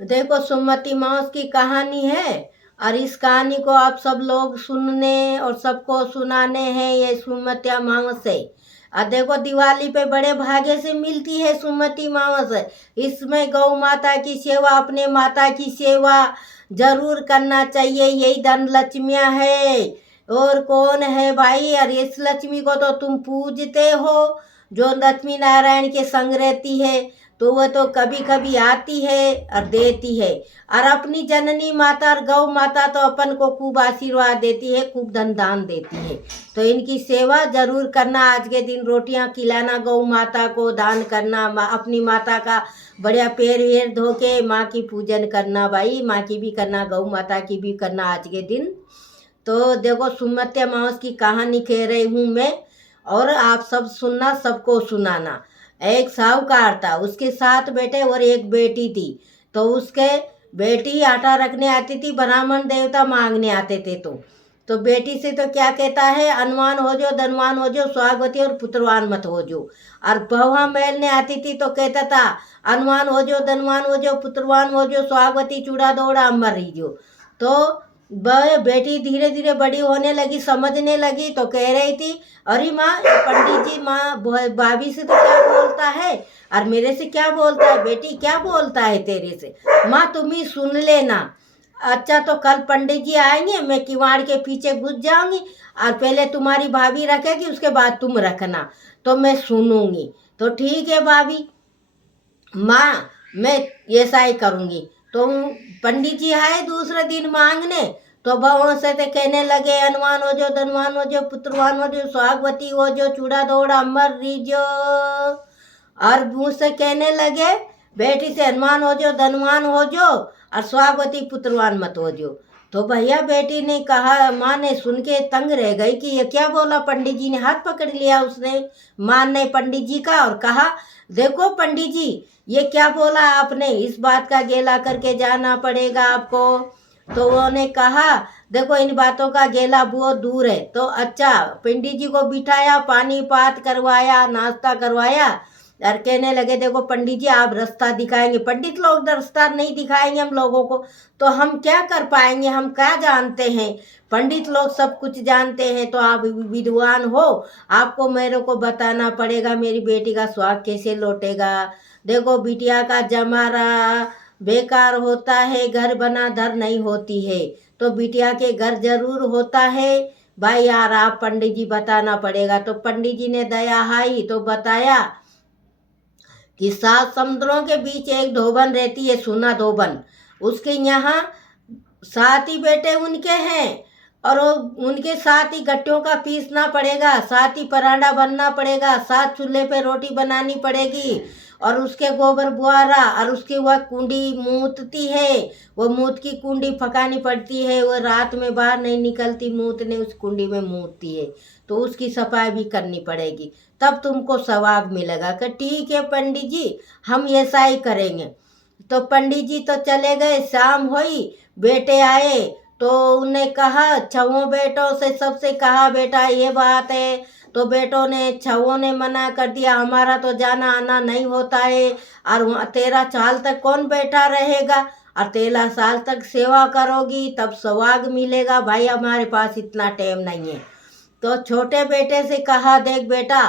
देखो, सुमति माउस की कहानी है। और इस कहानी को आप सब लोग सुनने और सबको सुनाने हैं, ये सुमति माउस है। और देखो, दिवाली पे बड़े भाग्य से मिलती है सुमति माउस। इसमें गौ माता की सेवा, अपने माता की सेवा जरूर करना चाहिए, यही धन लक्ष्मियाँ है। और कौन है भाई? और इस लक्ष्मी को तो तुम पूजते हो, जो लक्ष्मी नारायण के संग रहती है। तो वह तो कभी कभी आती है और देती है। और अपनी जननी माता और गौ माता तो अपन को खूब आशीर्वाद देती है, खूब धन दान देती है। तो इनकी सेवा जरूर करना। आज के दिन रोटियां खिलाना गौ माता को, दान करना, अपनी माता का बढ़िया पैर वैर धो के माँ की पूजन करना भाई, माँ की भी करना, गौ माता की भी करना आज के दिन। तो देखो, सुमति अमावस की कहानी कह रही हूँ मैं, और आप सब सुनना, सबको सुनाना। एक साहूकार था, उसके 7 बेटे और एक बेटी थी। तो उसके बेटी आटा रखने आती थी, ब्राह्मण देवता मांगने आते थे। तो बेटी से तो क्या कहता है, अनवान हो जो, धनवान हो जो, सुहागवती और पुत्रवान मत हो जो। और बहुआ मेलने आती थी तो कहता था, अनवान हो जो, धनवान हो जो, पुत्रवान हो जो, सुहागवती चूड़ा दौड़ा अमर रही जो। तो वह बेटी धीरे धीरे बड़ी होने लगी, समझने लगी, तो कह रही थी, अरे माँ, पंडित जी माँ भाभी से तो क्या बोलता है, और मेरे से क्या बोलता है? बेटी क्या बोलता है तेरे से? माँ तुम ही सुन लेना। अच्छा, तो कल पंडित जी आएंगे, मैं किवाड़ के पीछे घुस जाऊंगी, और पहले तुम्हारी भाभी रखेगी, उसके बाद तुम रखना, तो मैं सुनूंगी। तो ठीक है भाभी, माँ मैं ऐसा ही करूंगी। तो पंडित जी आए दूसरे दिन मांगने, तो बहुओं से तो कहने लगे, अनुमान हो जो, धनवान हो जो, पुत्रवान हो जो, सुहागवती हो जो, चूड़ा दौड़ा अमर रीजो। और मुझसे कहने लगे, बेटी से अनुमान हो जो, धनवान हो जो, और सुहागवती पुत्रवान मत हो जो। तो भैया बेटी ने कहा, माँ ने सुन के तंग रह गई कि ये क्या बोला। पंडित जी ने हाथ पकड़ लिया उसने, माँ ने पंडित जी का, और कहा, देखो पंडित जी, ये क्या बोला आपने, इस बात का गेला करके जाना पड़ेगा आपको। तो उन्होंने कहा, देखो इन बातों का गेला बहुत दूर है। तो अच्छा, पंडित जी को बिठाया, पानी पात करवाया, नाश्ता करवाया, और कहने लगे, देखो पंडित जी, आप रास्ता दिखाएंगे। पंडित लोग रास्ता नहीं दिखाएंगे हम लोगों को, तो हम क्या कर पाएंगे, हम क्या जानते हैं? पंडित लोग सब कुछ जानते हैं। तो आप विद्वान हो, आपको मेरे को बताना पड़ेगा, मेरी बेटी का स्वाग कैसे लौटेगा। देखो, बिटिया का जमारा बेकार होता है, घर बना धर नहीं होती है। तो बिटिया के घर जरूर होता है भाई यार, आप पंडित जी बताना पड़ेगा। तो पंडित जी ने दया आई तो बताया कि 7 समुद्रों के बीच एक धोबन रहती है, सुना धोबन। उसके यहाँ 7 ही बेटे उनके हैं, और उनके साथ ही गट्टियों का पीसना पड़ेगा, साथ ही परांठा बनना पड़ेगा, साथ चूल्हे पे रोटी बनानी पड़ेगी, और उसके गोबर बुआरा, और उसकी वह कुंडी मूतती है, वो मूत की कुंडी फकानी पड़ती है, वो रात में बाहर नहीं निकलती, मूतने उस कुंडी में मूतती है। तो उसकी सफाई भी करनी पड़ेगी, तब तुमको सवाब मिलेगा। कि ठीक है पंडित जी, हम ऐसा ही करेंगे। तो पंडित जी तो चले गए, शाम हुई, बेटे आए, तो उन्हें कहा, छवों बेटों से सबसे कहा, बेटा ये बात है। तो बेटों ने, छवों ने मना कर दिया, हमारा तो जाना आना नहीं होता है, और 13 साल तक कौन बैठा रहेगा, और 13 साल तक सेवा करोगी तब सवाग मिलेगा भाई, हमारे पास इतना टाइम नहीं है। तो छोटे बेटे से कहा, देख बेटा,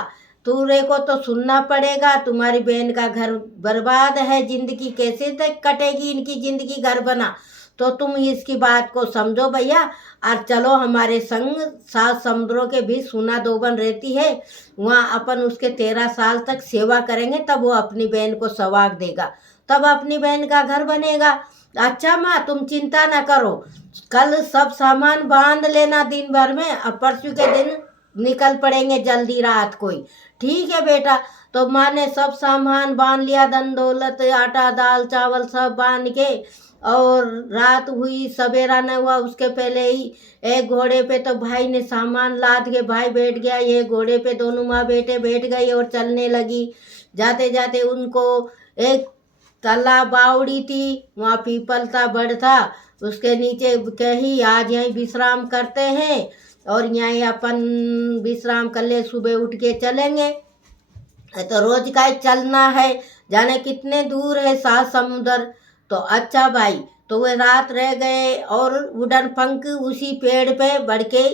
तूरे को तो सुनना पड़ेगा, तुम्हारी बहन का घर बर्बाद है, जिंदगी कैसे तक कटेगी इनकी जिंदगी, घर बना। तो तुम इसकी बात को समझो भैया, और चलो हमारे संग, 7 समुद्रों के बीच सुना दोबन रहती है, वहाँ अपन उसके 13 साल तक सेवा करेंगे, तब वो अपनी बहन को सवाग देगा, तब अपनी बहन का घर बनेगा। अच्छा माँ, तुम चिंता ना करो, कल सब सामान बांध लेना दिन भर में, अब परसों के दिन निकल पड़ेंगे जल्दी रात को ही। ठीक है बेटा। तो माँ ने सब सामान बांध लिया, धन दौलत, आटा दाल चावल सब बांध के, और रात हुई, सवेरा न हुआ उसके पहले ही एक घोड़े पे, तो भाई ने सामान लाद के भाई बैठ गया, ये घोड़े पे दोनों माँ बेटे बैठ गई और चलने लगी। जाते जाते उनको एक तालाब बावड़ी थी, वहाँ पीपल था, बड़ था, उसके नीचे कही, आज यहीं विश्राम करते हैं, और यहीं अपन विश्राम कर ले, सुबह उठ के चलेंगे। तो रोज का ही चलना है, जाने कितने दूर है 7 समुंदर। तो अच्छा भाई, तो वे रात रह गए और वुडन पंख उसी पेड़ पे बढ़ के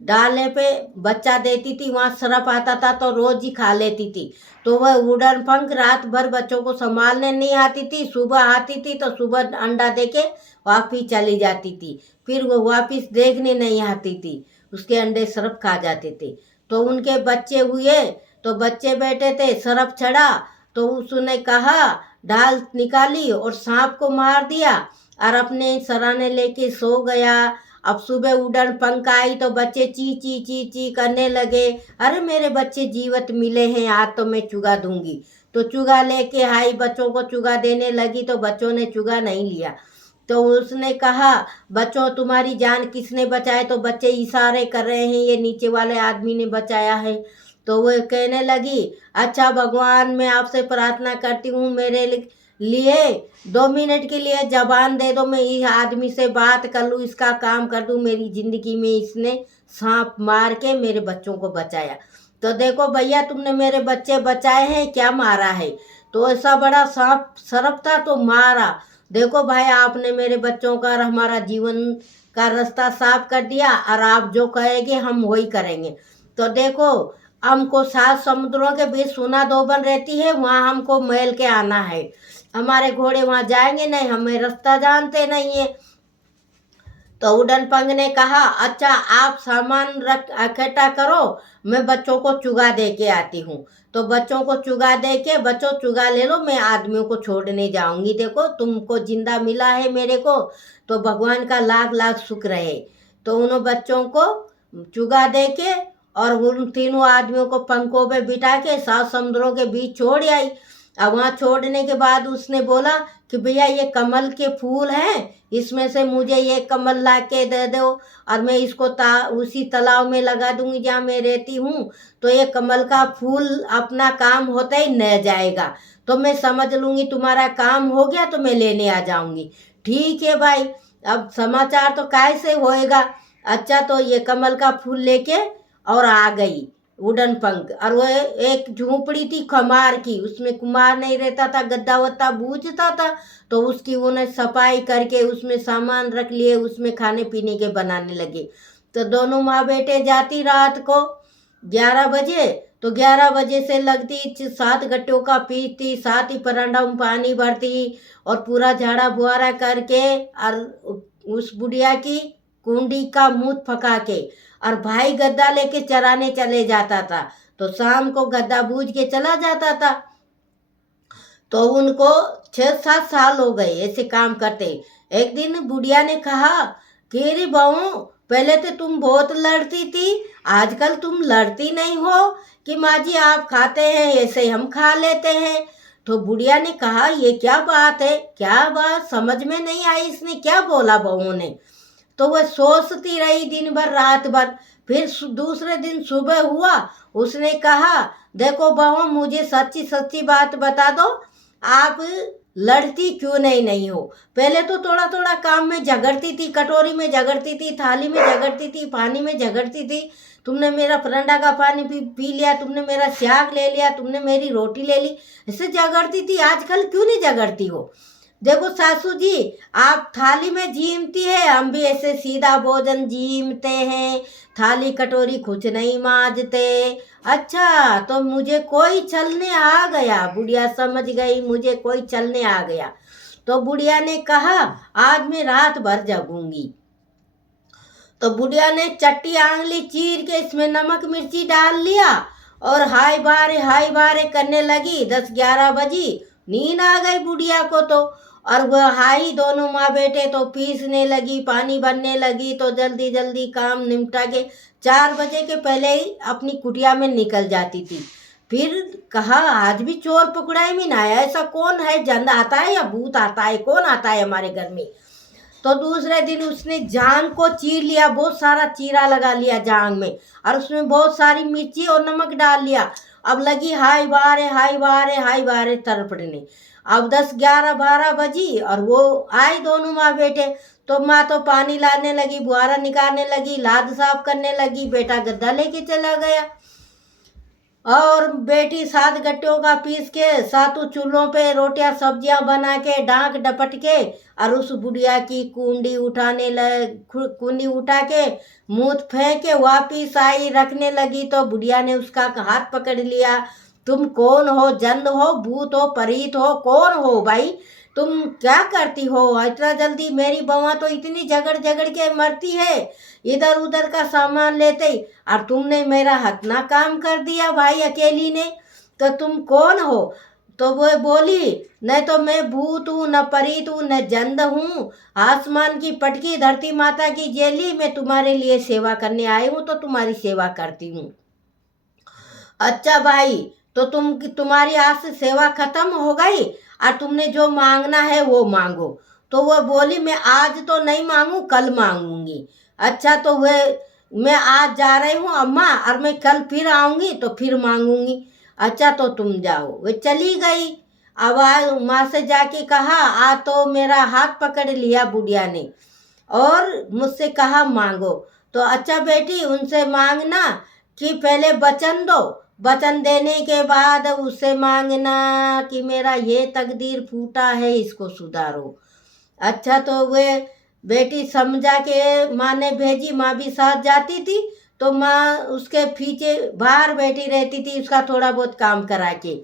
डालने पे बच्चा देती थी, वहाँ सरप आता था तो रोज ही खा लेती थी। तो वह वुडन पंख रात भर बच्चों को संभालने नहीं आती थी, सुबह आती थी तो सुबह अंडा दे के वापिस चली जाती थी, फिर वो वापिस देखने नहीं आती थी, उसके अंडे सरप खा जाते थे। तो उनके बच्चे हुए, तो बच्चे बैठे थे, सरप चढ़ा तो उसने कहा, ढाल निकाली और सांप को मार दिया और अपने सराने लेके सो गया। अब सुबह उड़न पंख आई तो बच्चे ची ची ची ची करने लगे, अरे मेरे बच्चे जीवित मिले हैं, आज तो मैं चुगा दूंगी। तो चुगा लेके आई, बच्चों को चुगा देने लगी तो बच्चों ने चुगा नहीं लिया। तो उसने कहा, बच्चों तुम्हारी जान किसने बचाए? तो बच्चे इशारे कर रहे हैं, ये नीचे वाले आदमी ने बचाया है। तो वो कहने लगी, अच्छा भगवान, मैं आपसे प्रार्थना करती हूँ, मेरे लिए 2 मिनट के लिए जबान दे दो, मैं इस आदमी से बात कर लूँ, इसका काम कर दूँ। मेरी जिंदगी में इसने सांप मार के मेरे बच्चों को बचाया। तो देखो भैया, तुमने मेरे बच्चे बचाए हैं, क्या मारा है? तो ऐसा बड़ा सांप सरप था तो मारा। देखो भाई, आपने मेरे बच्चों का और हमारा जीवन का रास्ता साफ कर दिया, और आप जो कहेंगे हम वही करेंगे। तो देखो, हमको 7 समुद्रों के बीच सोना दोबन रहती है, वहाँ हमको मैल के आना है। हमारे घोड़े वहाँ जाएंगे नहीं, हमें रास्ता जानते नहीं है। तो उड़न पंख ने कहा, अच्छा आप सामान रख इकट्ठा करो, मैं बच्चों को चुगा दे के आती हूँ। तो बच्चों को चुगा दे के, बच्चों चुगा ले लो, मैं आदमियों को छोड़ने जाऊंगी। देखो तुमको जिंदा मिला है मेरे को, तो भगवान का लाख लाख शुक्र है। तो उन बच्चों को चुगा दे के और उन तीनों आदमियों को पंखों पे बिठा के 7 समुद्रों के बीच छोड़ आई। अब वहाँ छोड़ने के बाद उसने बोला कि भैया ये कमल के फूल हैं, इसमें से मुझे ये कमल ला के दे दो और मैं इसको उसी तालाब में लगा दूंगी जहाँ मैं रहती हूँ। तो ये कमल का फूल अपना काम होता ही न जाएगा, तो मैं समझ लूँगी तुम्हारा काम हो गया तो मैं लेने आ जाऊँगी। ठीक है भाई, अब समाचार तो कैसे होएगा। अच्छा, तो ये कमल का फूल लेके और आ गई वुडन पंख, और वो एक झोपड़ी थी खमार की, उसमें कुमार नहीं रहता था, गद्दा वत्ता बूझता था। तो उसकी उन्हें सफाई करके उसमें सामान रख लिए, उसमें खाने पीने के बनाने लगे। तो दोनों माँ बेटे जाती रात को 11 बजे, तो 11 बजे से लगती 7 गट्टों का पीती, 7 ही परांडा में पानी भरती और पूरा झाड़ा बुआरा करके और उस बुढ़िया की कुंडी का मुंह पका के, और भाई गद्दा लेके चराने चले जाता था। तो शाम को गद्दा बूझ के चला जाता था। तो उनको 6-7 साल हो गए ऐसे काम करते। एक दिन बुढ़िया ने कहा कि अरे बहू, पहले तो तुम बहुत लड़ती थी, आजकल तुम लड़ती नहीं हो कि माँ जी आप खाते हैं ऐसे ही हम खा लेते हैं। तो बुढ़िया ने कहा, ये क्या बात है, क्या बात समझ में नहीं आई, इसने क्या बोला बहू ने। तो वह सोचती रही दिन भर रात भर। फिर दूसरे दिन सुबह हुआ, उसने कहा, देखो बहू, मुझे सच्ची सच्ची बात बता दो, आप लड़ती क्यों नहीं हो? पहले तो थोड़ा थोड़ा काम में झगड़ती थी, कटोरी में झगड़ती थी, थाली में झगड़ती थी, पानी में झगड़ती थी। तुमने मेरा परंडा का पानी पी लिया, तुमने मेरा साग ले लिया, तुमने मेरी रोटी ले ली, ऐसे झगड़ती थी, आजकल क्यों नहीं झगड़ती हो? देखो सासू जी, आप थाली में जीमती है, हम भी ऐसे सीधा भोजन जीमते हैं, थाली कटोरी कुछ नहीं मांजते। अच्छा, तो मुझे कोई चलने आ गया, बुढ़िया समझ गई मुझे कोई चलने आ गया। तो बुढ़िया ने कहा, आज मैं रात भर जगूंगी। तो बुढ़िया ने चट्टी आंगली चीर के इसमें नमक मिर्ची डाल लिया और हाय बारे करने लगी। 10-11 बजी नींद आ गई बुढ़िया को। तो और वह हाई दोनों माँ बेटे तो पीसने लगी, पानी भरने लगी, तो जल्दी जल्दी काम निपटा के 4 बजे के पहले ही अपनी कुटिया में निकल जाती थी। फिर कहा, आज भी चोर पकड़ाई में ना आया, ऐसा कौन है, जंद आता है या भूत आता है, कौन आता है हमारे घर में? तो दूसरे दिन उसने जांग को चीर लिया, बहुत सारा चीरा लगा लिया जांग में, और उसमें बहुत सारी मिर्ची और नमक डाल लिया। अब लगी हाय बारे तड़पड़ने। अब 10-11-12 बजी और वो आए दोनों माँ बेटे। तो माँ तो पानी लाने लगी, बुआरा निकालने लगी, लाद साफ करने लगी, बेटा गद्दा लेके चला गया। और बेटी 7 गट्टियों का पीस के 7 चूल्हों पे रोटियां सब्जियां बना के डांक डपट के और उस बुढ़िया की कुंडी उठा के मुंह फेंक के वापिस आई, रखने लगी तो बुढ़िया ने उसका हाथ पकड़ लिया। तुम कौन हो? जंद हो, भूत हो, परीत हो, कौन हो भाई? तुम क्या करती हो? इतना जल्दी मेरी बउआ तो इतनी झगड़ झगड़ के मरती है इधर उधर का सामान लेते ही, और तुमने मेरा हथना काम कर दिया भाई अकेली ने। तो तुम कौन हो? तो वो बोली, न तो मैं भूत हूँ, न परीत हूँ, न जंद हूँ, आसमान की पटकी, धरती माता की जेली, मैं तुम्हारे लिए सेवा करने आई हूँ तो तुम्हारी सेवा करती हूँ। अच्छा भाई, तो तुम्हारी आज से सेवा खत्म हो गई और तुमने जो मांगना है वो मांगो। तो वो बोली, मैं आज तो नहीं मांगू, कल मांगूंगी। अच्छा, तो वह मैं आज जा रही हूँ अम्मा, और मैं कल फिर आऊंगी तो फिर मांगूंगी। अच्छा, तो तुम जाओ। वे चली गई। अब आज माँ से जाके कहा, आज तो मेरा हाथ पकड़ लिया बुढ़िया ने और मुझसे कहा मांगो। तो अच्छा बेटी, उनसे मांगना कि पहले वचन दो, वचन देने के बाद उससे मांगना कि मेरा ये तकदीर फूटा है, इसको सुधारो। अच्छा, तो वे बेटी समझा के माँ ने भेजी। माँ भी साथ जाती थी तो माँ उसके पीछे बाहर बैठी रहती थी, उसका थोड़ा बहुत काम करा के।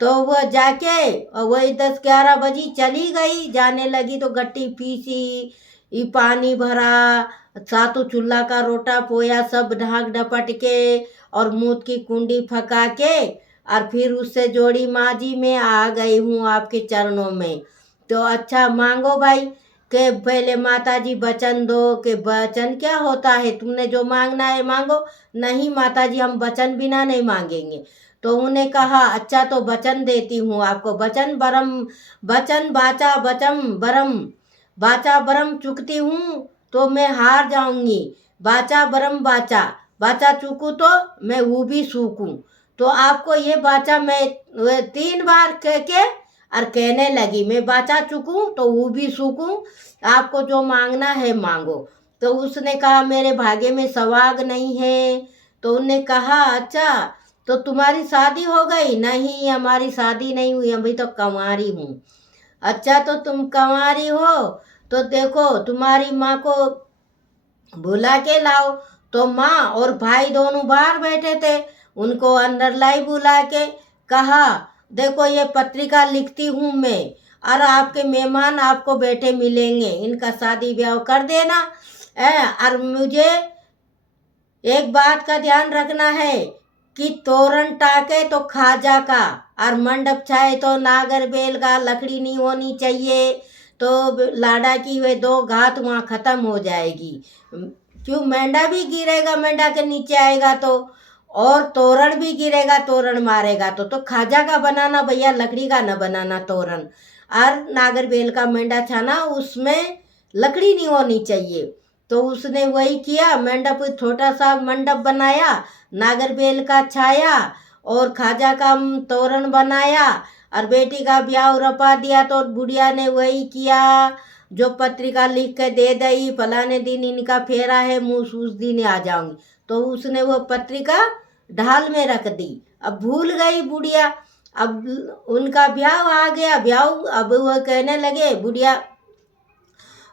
तो वह जाके और वही 10-11 बजे चली गई। जाने लगी तो गट्टी पीसी, ये पानी भरा, सातों चूल्हा का रोटा पोया सब ढाक डपट के और मूत की कुंडी फका के, और फिर उससे जोड़ी, माँ जी मैं आ गई हूँ आपके चरणों में। तो अच्छा मांगो भाई, के पहले माता जी वचन दो। कि वचन क्या होता है? तुमने जो मांगना है मांगो। नहीं माता जी, हम वचन बिना नहीं मांगेंगे। तो उन्हें कहा, अच्छा तो वचन देती हूँ आपको। वचन बरम, वचन बाचा बचम बरम, बाचा बरम चुकती हूँ तो मैं हार जाऊंगी। बाचा बरम बाचा, बाचा चूकू तो मैं वो भी सूखूं। तो आपको ये बाचा मैं 3 बार कह के और कहने लगी, मैं बाचा चुकूं तो वो भी सूखूं, आपको जो मांगना है मांगो। तो उसने कहा, मेरे भाग्य में सवाग नहीं है। तो उन्होंने कहा, अच्छा तो तुम्हारी शादी हो गई? नहीं, हमारी शादी नहीं हुई, अभी तो कंवारी हूँ। अच्छा, तो तुम कंवारी हो तो देखो तुम्हारी माँ को बुला के लाओ। तो माँ और भाई दोनों बाहर बैठे थे, उनको अंदर लाई बुला के। कहा, देखो ये पत्रिका लिखती हूँ मैं, और आपके मेहमान आपको बैठे मिलेंगे, इनका शादी ब्याह कर देना। और मुझे एक बात का ध्यान रखना है कि तोरण टाके तो खाजा का, और मंडप छाए तो नागर बेल का, लकड़ी नहीं होनी चाहिए। तो लाड़ा की वे 2 घात वहाँ खत्म हो जाएगी। क्यों? मेंढा भी गिरेगा, मेंढा के नीचे आएगा तो, और तोरण भी गिरेगा, तोरण मारेगा तो खाजा का बनाना भैया, लकड़ी का न बनाना तोरण। और नागर बेल का मेंढा छाना, उसमें लकड़ी नहीं होनी चाहिए। तो उसने वही किया, मंडप, छोटा सा मंडप बनाया, नागरबेल का छाया और खाजा का तोरण बनाया, और बेटी का ब्याह रपा दिया। तो बुढ़िया ने वही किया, जो पत्रिका लिख के दे दी, फलाने दिन इनका फेरा है, मुझ उस दिन आ जाऊंगी। तो उसने वो पत्रिका ढाल में रख दी। अब भूल गई बुढ़िया। अब उनका ब्याह आ गया, ब्याह। अब वो कहने लगे बुढ़िया,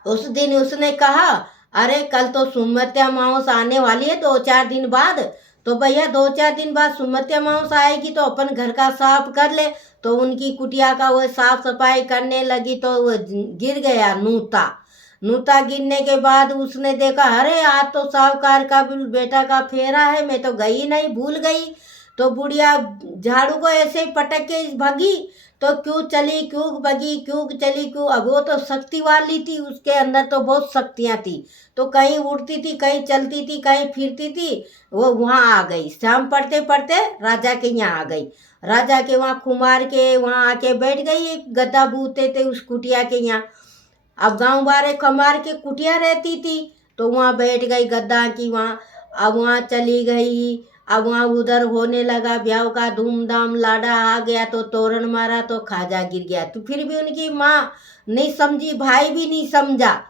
उस दिन उसने कहा, अरे कल तो सुमत्या अमावस आने वाली है 2-4 दिन बाद। तो भैया 2-4 दिन बाद सुमत्या अमावस आएगी तो अपन घर का साफ कर ले। तो उनकी कुटिया का वो साफ सफाई करने लगी तो वो गिर गया नूता। नूता गिरने के बाद उसने देखा, अरे आज तो साहूकार का बेटा का फेरा है, मैं तो गई नहीं, भूल गई। तो बुढ़िया झाड़ू को ऐसे ही पटक के भगी। तो क्यों चली, क्यों भगी, क्यों चली, क्यों? अब वो तो शक्ति वाली थी, उसके अंदर तो बहुत शक्तियाँ थी। तो कहीं उड़ती थी, कहीं चलती थी, कहीं फिरती थी। वो वहाँ आ गई, शाम पढ़ते पढ़ते राजा के यहाँ आ गई। राजा के वहाँ कुमार के वहाँ आके बैठ गई। एक गद्दा बूते थे उस कुटिया के यहाँ। अब गांव बारे कुमार के कुटिया रहती थी, तो वहाँ बैठ गई गद्दा की वहाँ। अब वहाँ चली गई। अब वहाँ उधर होने लगा ब्याह का धूमधाम, लाड़ा आ गया तो तोरण मारा तो खाजा गिर गया। तो फिर भी उनकी माँ नहीं समझी, भाई भी नहीं समझा।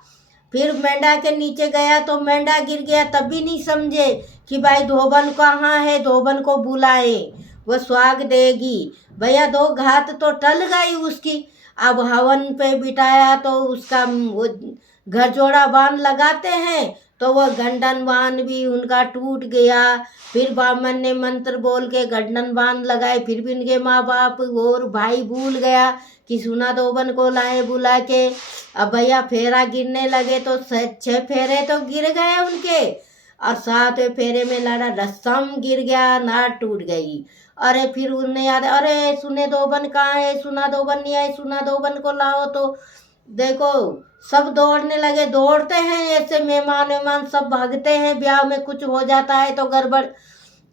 फिर मेंढा के नीचे गया तो मेंढा गिर गया, तब भी नहीं समझे कि भाई धोबन कहाँ है, धोबन को बुलाए, वो स्वाग देगी। भैया 2 घात तो टल गई उसकी। अब हवन पे बिठाया तो उसका वो घर जोड़ा बांध लगाते हैं, तो वह गंडन बांध भी उनका टूट गया। फिर ब्राह्मण ने मंत्र बोल के गंडन बांध लगाए, फिर भी उनके माँ बाप और भाई भूल गया कि सुना धोबन को लाए बुला के। अब भैया फेरा गिरने लगे तो 6 फेरे तो गिर गए उनके, और 7वें फेरे में लाड़ा रस्सम गिर गया, नार टूट गई। अरे फिर उन्हें याद, अरे सुने धोबन कहाँ है, सुना धोबन नहीं आए, सुना धोबन को लाओ। तो देखो सब दौड़ने लगे, दौड़ते हैं ऐसे, मेहमान वेहमान सब भागते हैं, ब्याह में कुछ हो जाता है तो गड़बड़।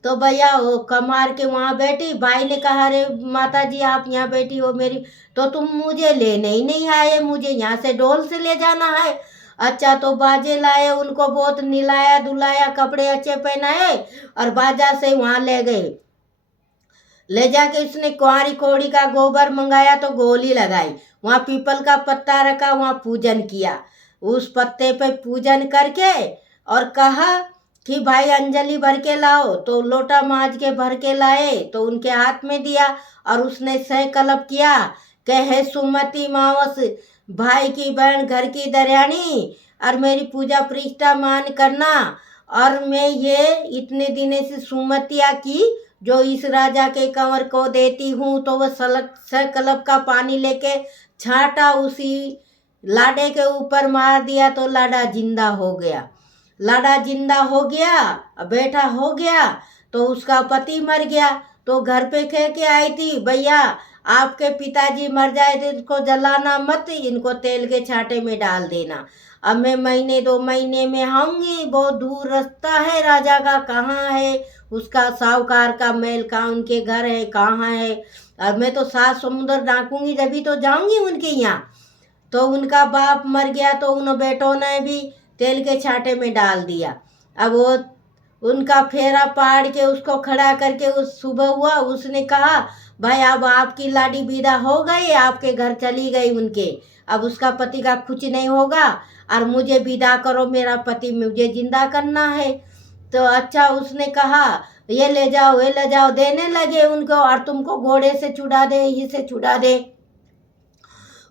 तो भैया वो कमार के वहाँ बैठी, भाई ने कहा अरे माता जी आप यहाँ बैठी हो मेरी, तो तुम मुझे लेने ही नहीं आए, मुझे यहाँ से डोल से ले जाना है। अच्छा तो बाजे लाए, उनको बहुत निलाया धुलाया, कपड़े अच्छे पहनाए और बाजा से वहाँ ले गए। ले जाके उसने कुंवारी कोड़ी का गोबर मंगाया तो गोली लगाई, वहाँ पीपल का पत्ता रखा, वहाँ पूजन किया। उस पत्ते पे पूजन करके और कहा कि भाई अंजलि भर के लाओ, तो लोटा मांझ के भर के लाए तो उनके हाथ में दिया और उसने सह कलप किया, कहे सुमति मावस भाई की बहन घर की दरियानी और मेरी पूजा प्रतिष्ठा मान करना, और मैं ये इतने दिने से सुमतिया की जो इस राजा के कंवर को देती हूँ। तो वह सकलब का पानी लेके छाटा, उसी लाडे के ऊपर मार दिया तो लाडा जिंदा हो गया। लाडा जिंदा हो गया, बेटा हो गया, तो उसका पति मर गया। तो घर पे कह के आई थी भैया आपके पिताजी मर जाए तो इनको जलाना मत, इनको तेल के छाटे में डाल देना। अब मैं महीने 2 महीने में आऊँगी, बहुत दूर रास्ता है, राजा का कहाँ है, उसका साहूकार का महल कहाँ, उनके घर है कहाँ है, अब मैं तो 7 समुद्र नाकूंगी जब भी तो जाऊंगी उनके यहाँ। तो उनका बाप मर गया तो उन बेटों ने भी तेल के छाटे में डाल दिया। अब वो उनका फेरा पाड़ के उसको खड़ा करके उस सुबह हुआ, उसने कहा भाई अब आपकी लाडी विदा हो गई, आपके घर चली गई उनके, अब उसका पति का कुछ नहीं होगा और मुझे विदा करो, मेरा पति मुझे जिंदा करना है। तो अच्छा उसने कहा ये ले जाओ ये ले जाओ, देने लगे उनको, और तुमको घोड़े से छुड़ा दे, यहीं से छुड़ा दे।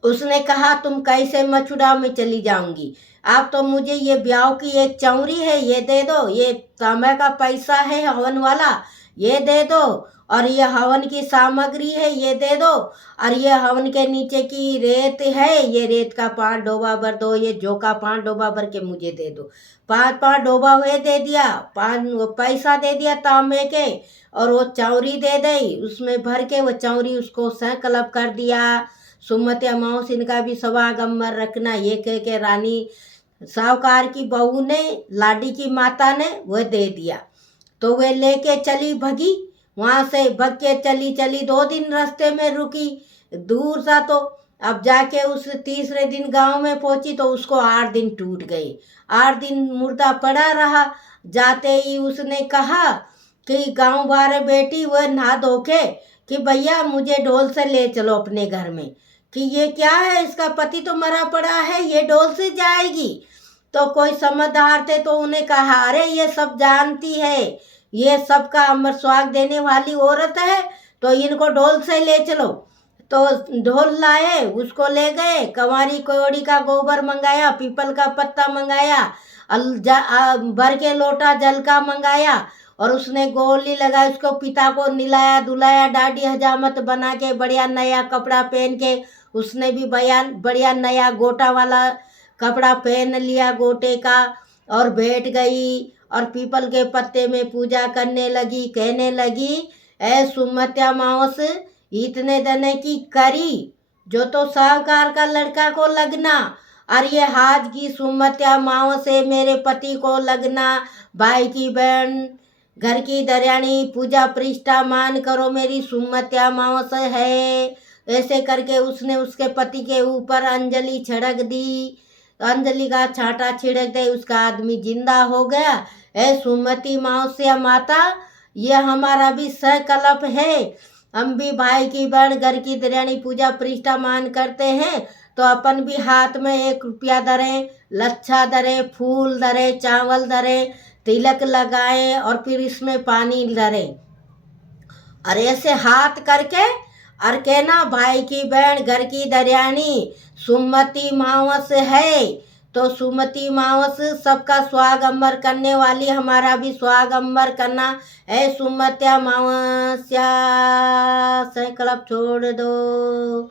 उसने कहा तुम कैसे मत छुड़ाओ, मैं चली जाऊंगी, आप तो मुझे ये ब्याह की एक चौरी है ये दे दो, ये तांबे का पैसा है हवन वाला ये दे दो, और ये हवन की सामग्री है ये दे दो, और ये हवन के नीचे की रेत है, ये रेत का 5 डोबा भर दो, ये जौ का 5 डोबा भर के मुझे दे दो। 5 डोबा हुए दे दिया, 5 पैसा दे दिया तांबे के, और वो चौरी दे दी, उसमें भर के वो चौरी उसको संकल्प कर दिया। सुमति अमावस इनका भी सवागम्बर रखना, ये कह के रानी साहूकार की बहू ने, लाडी की माता ने वह दे दिया। तो वे लेके चली भगी, वहाँ से भग के चली 2 दिन रास्ते में रुकी, दूर सा। तो अब जाके उस तीसरे दिन गांव में पहुंची तो उसको 8 दिन टूट गए, 8 दिन मुर्दा पड़ा रहा। जाते ही उसने कहा कि गांव वाले बेटी वह नहा धो के कि भैया मुझे डोल से ले चलो अपने घर में, कि ये क्या है, इसका पति तो मरा पड़ा है, ये डोल से जाएगी। तो कोई समझदार थे तो उन्हें कहा अरे ये सब जानती है, ये सबका अमर स्वाग देने वाली औरत है, तो इनको डोल से ले चलो। तो ढोल लाए, उसको ले गए, कंवारी कोड़ी का गोबर मंगाया, पीपल का पत्ता मंगाया, भर के लोटा जल का मंगाया, और उसने गोली लगाई, उसको पिता को निलाया धुलाया, दाढ़ी हजामत बना के बढ़िया नया कपड़ा पहन के, उसने भी बढ़िया नया गोटा वाला कपड़ा पहन लिया गोटे का, और बैठ गई और पीपल के पत्ते में पूजा करने लगी। कहने लगी ए सुमत्या मावस इतने दने की करी, जो तो साहूकार का लड़का को लगना, और ये हाथ की सुमत्या मावस से मेरे पति को लगना, भाई की बहन घर की दरियानी पूजा प्रतिष्ठा मान करो, मेरी सुमत्या मावस है। ऐसे करके उसने उसके पति के ऊपर अंजलि छिड़क दी, अंजलि का छाटा छिड़क दे, उसका आदमी जिंदा हो गया। ए सुमति मावस्या माता ये हमारा भी संकल्प है, हम भी भाई की बहन घर की दरियानी पूजा प्रतिष्ठा मान करते हैं, तो अपन भी हाथ में 1 रुपया धरें, लच्छा धरें, फूल धरें, चावल धरें, तिलक लगाएं और फिर इसमें पानी धरें और ऐसे हाथ करके और कहना भाई की बहन घर की दरियानी सुमति मावस है। तो सुमति मावस सबका स्वागंबर करने वाली, हमारा भी स्वागंबर करना है। सुमत्या मावस्या संकल्प छोड़ दो।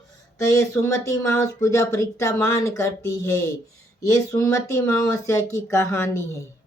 तो ये सुमति मावस पूजा परीक्षा मान करती है। ये सुमति मावस्या की कहानी है।